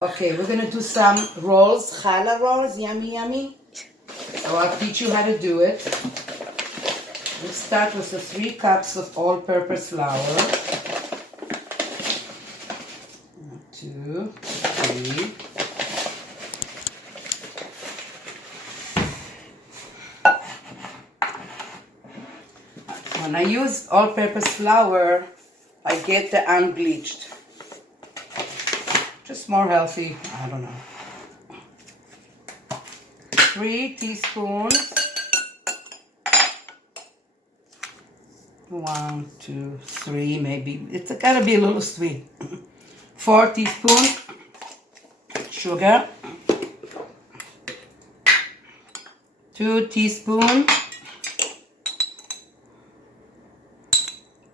Okay, we're gonna do some rolls, challah rolls, yummy, yummy. So I'll teach you how to do it. We'll start with the 3 cups of all-purpose flour. 1, 2, 3. When I use all-purpose flour, I get the unbleached. Just more healthy, I don't know. 3 teaspoons. 1, 2, 3, maybe. It's gotta be a little sweet. 4 teaspoons sugar. 2 teaspoons.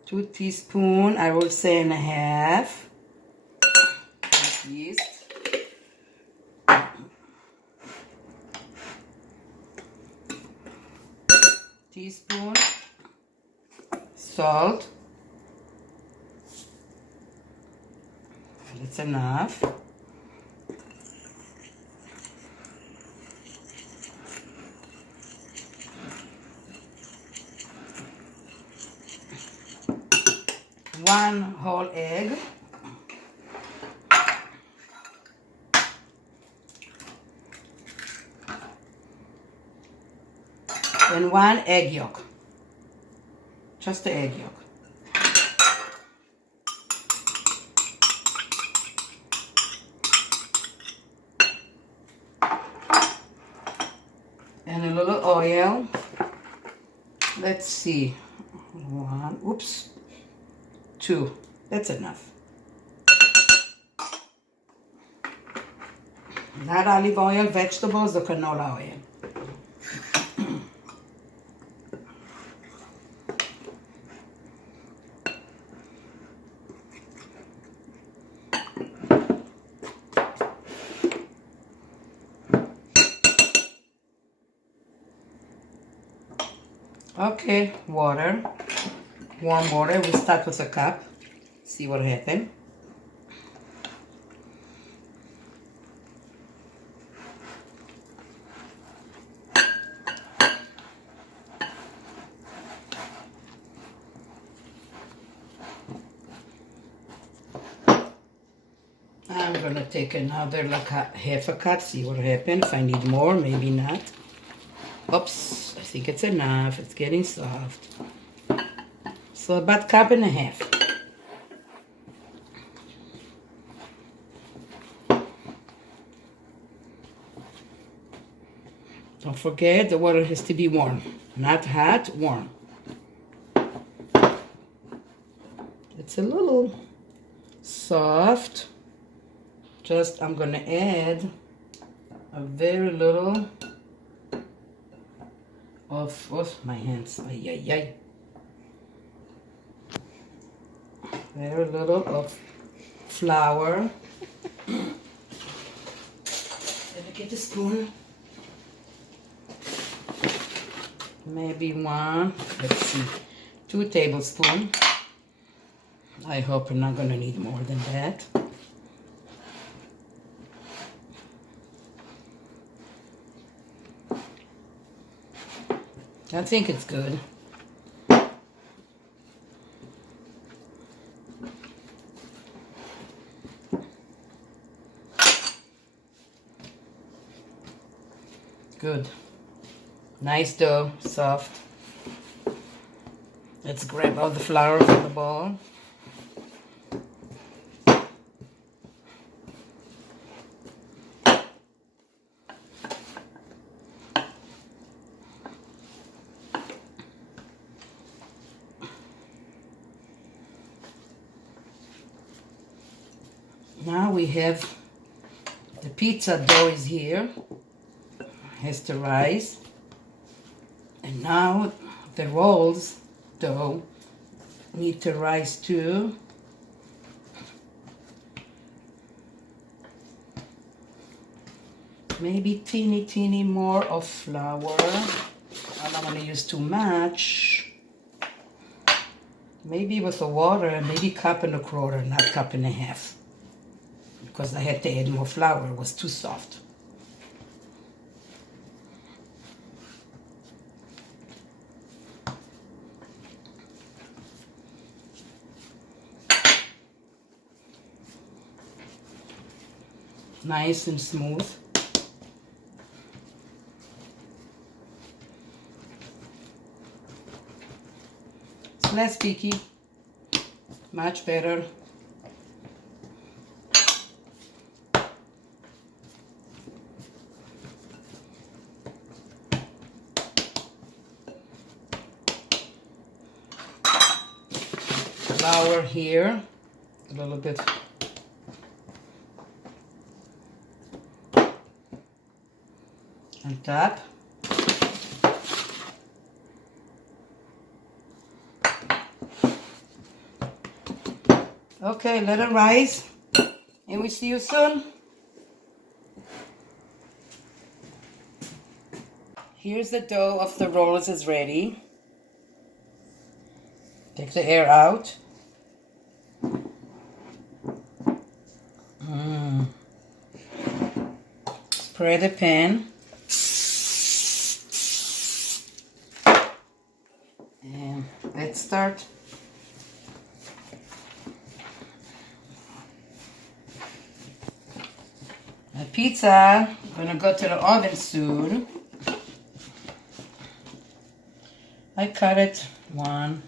2 teaspoons, I will say and a half. Yeast. Teaspoon salt. That's enough. One whole egg. And 1 egg yolk. Just the egg yolk. And a little oil. Let's see. 1, oops. 2. That's enough. Not olive oil, vegetables, or canola oil. Okay, water, warm water. We start with a cup. See what happens. I'm gonna take another like half a cup. See what happens. If I need more, maybe not. Oops, I think it's enough. It's getting soft. So about 1.5 cups. Don't forget the water has to be warm. Not hot, warm. It's a little soft. Just I'm gonna add a very little of my hands. Ay, ay, ay. Very little of flour. Let me get a spoon. Maybe 1, let's see, 2 tablespoons. I hope I'm not gonna need more than that. I think it's good. Good. Nice dough, soft. Let's grab all the flour from the bowl. Now we have the pizza dough is here. Has to rise. And now the rolls dough need to rise too. Maybe teeny more of flour. I'm not going to use too much. Maybe with the water, maybe 1.25 cups, not 1.5 cups. because I had to add more flour. It was too soft. Nice and smooth. It's less sticky, much better. Flour here, a little bit. On top. Okay, let it rise, and we see you soon. Here's the dough of the rolls is ready. Take the air out. Spread the pan. And let's start. The pizza, gonna go to the oven soon. I cut it one,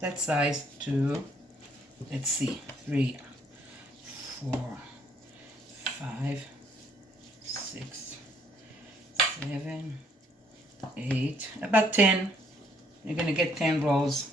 that size, 2, let's see, 3, 4, 5, 6, 7, 8, about 10. You're gonna get 10 rolls.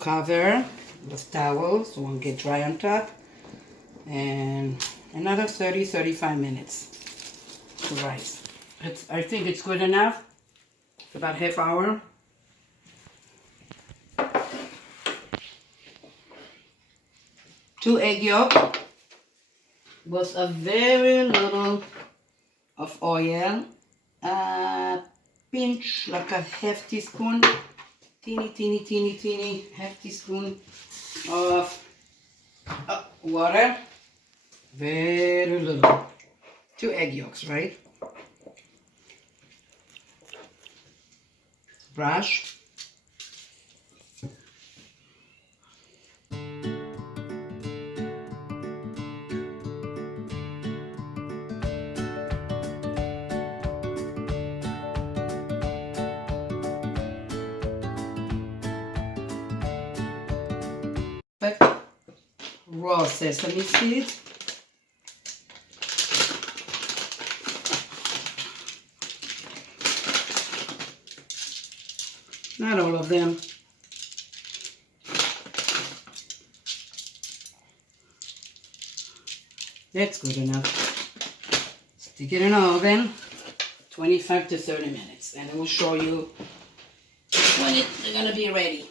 Cover with towel so it won't get dry on top, and another 30-35 minutes to rise. I think it's good enough. It's about half hour. Two egg yolk with a very little of oil, a pinch, like a half teaspoon, teeny half teaspoon of water, very little. 2 egg yolks, right? Brush. Raw sesame seeds. Not all of them. That's good enough. Stick it in the oven, 25 to 30 minutes, and I will show you when they're gonna be ready.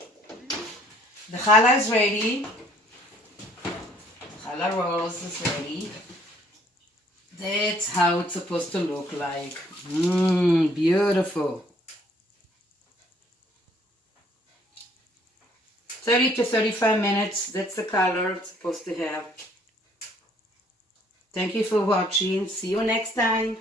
The challah is ready. Challah rolls is ready. That's how it's supposed to look like. Beautiful. 30 to 35 minutes, that's the color it's supposed to have. Thank you for watching. See you next time.